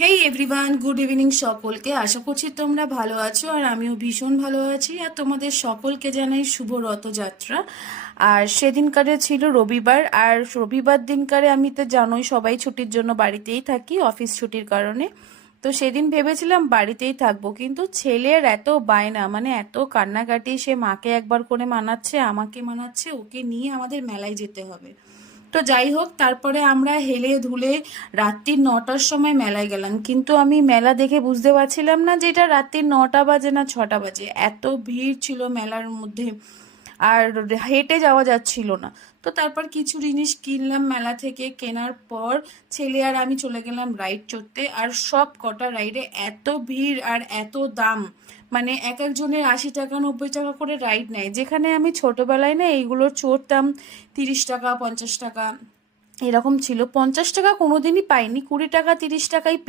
হেই everyone, good evening সকলকে। আশা করছি তোমরা ভালো আছো আর আমিও ভীষণ ভালো আছি। আর তোমাদের সকলকে জানাই শুভ রথযাত্রা। আর সেদিনকারে ছিল রবিবার, আর রবিবার দিনকারে আমি তো জানোই সবাই ছুটির জন্য বাড়িতেই থাকি অফিস ছুটির কারণে। তো সেদিন ভেবেছিলাম বাড়িতেই থাকবো, কিন্তু ছেলের এত বায়না, মানে এত কান্নাকাটি, সে মাকে একবার করে মানাচ্ছে, আমাকে মানাচ্ছে, ওকে নিয়ে আমাদের মেলায় যেতে হবে। তো যাই হোক, তারপরে আমরা হেলে ধুলে রাত্রির 9টার সময় মেলায় গেলাম, কিন্তু আমি মেলা দেখে বুঝতে পারছিলাম না যে এটা রাত্রির 9টা বাজে না 6টা বাজে। এত ভিড় ছিল মেলার মধ্যে, আর হেঁটে যাওয়া যাচ্ছিল না। তো তারপর কিছু জিনিস কিনলাম মেলা থেকে। কেনার পর ছেলে আর আমি চলে গেলাম রাইড চড়তে। আর সব কটা রাইডে এত ভিড় আর এত দাম, মানে এক একজনের 80 টাকা 90 টাকা করে রাইড নেয়, যেখানে আমি ছোটবেলায় না এইগুলো চড়তাম 30 টাকা 50 টাকা এরকম ছিল। 50 টাকা কোনোদিনই পাইনি, 20 টাকা 30 টাকাই